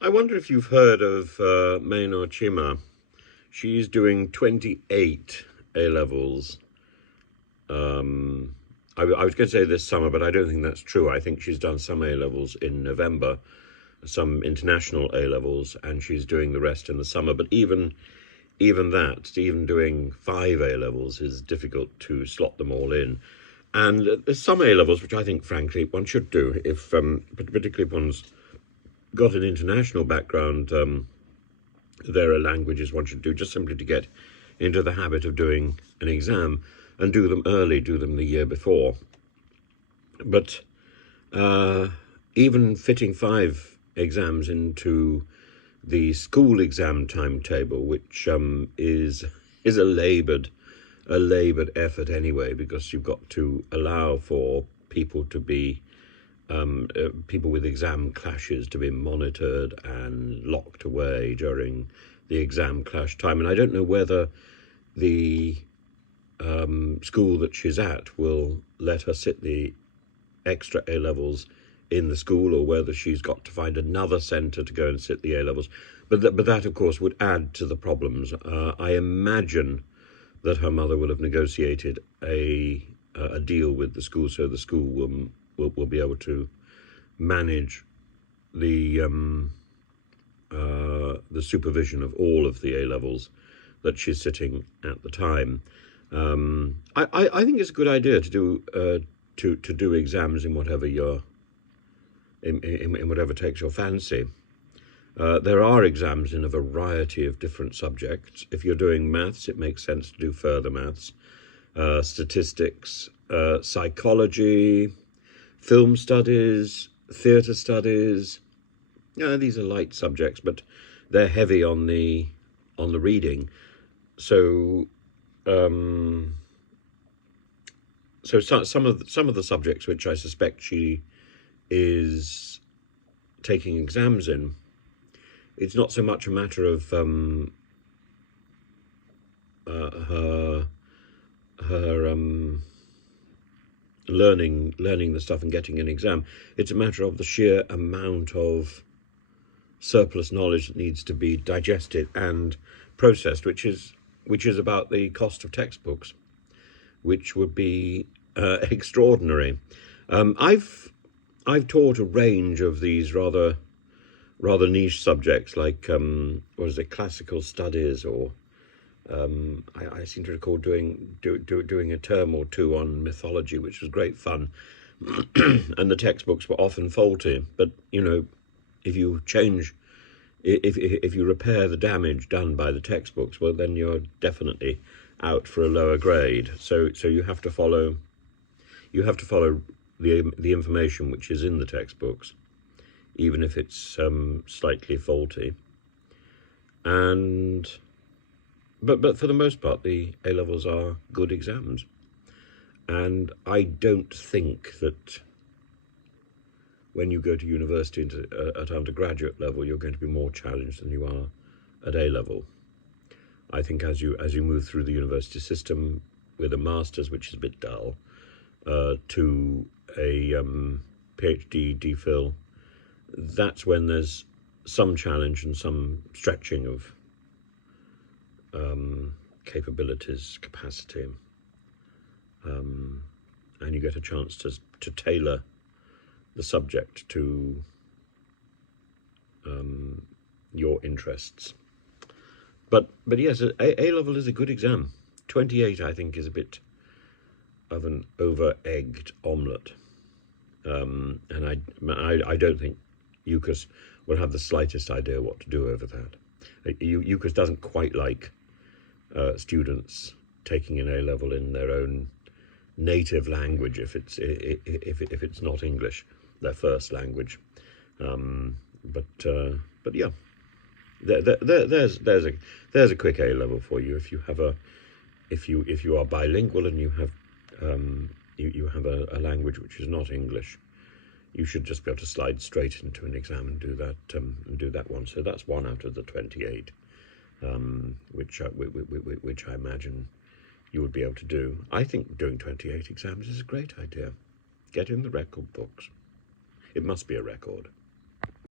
I wonder if you've heard of Maynor Chima. She's doing 28 A-levels. I was going to say this summer, but I don't think that's true. I think she's done some A-levels in November, some international A-levels, and she's doing the rest in the summer. But even doing 5 A-levels is difficult to slot them all in. And there's some A-levels which I think, frankly, one should do, if particularly if one's got an international background. There are languages one should do just simply to get into the habit of doing an exam, and do them early, do them the year before. But even fitting 5 exams into the school exam timetable, which is a laboured effort anyway, because you've got to allow for people to be people with exam clashes to be monitored and locked away during the exam clash time. And I don't know whether the school that she's at will let her sit the extra A-levels in the school, or whether she's got to find another centre to go and sit the A-levels. But that, of course, would add to the problems. I imagine that her mother will have negotiated a deal with the school, so the school will be able to manage the supervision of all of the A-levels that she's sitting at the time. I think it's a good idea to do exams in whatever in whatever takes your fancy. There are exams in a variety of different subjects. If you're doing maths, it makes sense to do further maths, statistics, psychology, film studies, theatre studies. These are light subjects, but they're heavy on the reading. So some of the subjects which I suspect she is taking exams in, it's not so much a matter of her learning the stuff and getting an exam. It's a matter of the sheer amount of surplus knowledge that needs to be digested and processed, which is about the cost of textbooks, which would be extraordinary. I've taught a range of these rather niche subjects, like classical studies, or I seem to recall doing a term or two on mythology, which was great fun. And the textbooks were often faulty, but if you change, if you repair the damage done by the textbooks, well, then you're definitely out for a lower grade. So you have to follow the information which is in the textbooks, even if it's slightly faulty. And but for the most part, the A-levels are good exams, and I don't think that when you go to university at undergraduate level, you're going to be more challenged than you are at A-level. I think as you move through the university system with a master's, which is a bit dull, to a PhD, DPhil, that's when there's some challenge and some stretching of capabilities, capacity, and you get a chance to tailor the subject to your interests. But yes, A-level is a good exam. 28, I think, is a bit of an over-egged omelette, and I don't think UCAS will have the slightest idea what to do over that. UCAS doesn't quite like students taking an A-level in their own native language if it's not English, their first language. But yeah, there's a quick A-level for you if you have if you are bilingual and you have a language which is not English. You should just be able to slide straight into an exam and do that one. So that's one out of the 28, which I imagine you would be able to do. I think doing 28 exams is a great idea. Get in the record books. It must be a record.